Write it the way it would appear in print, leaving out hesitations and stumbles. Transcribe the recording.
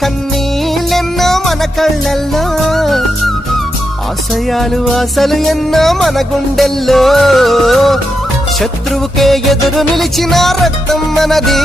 కన్నీళ్ళెన్నో మన కళ్ళల్లో, ఆశయాలు ఆశలు ఎన్నో మన గుండెల్లో. శత్రువుకే ఎదురు నిలిచిన రక్తం మనది,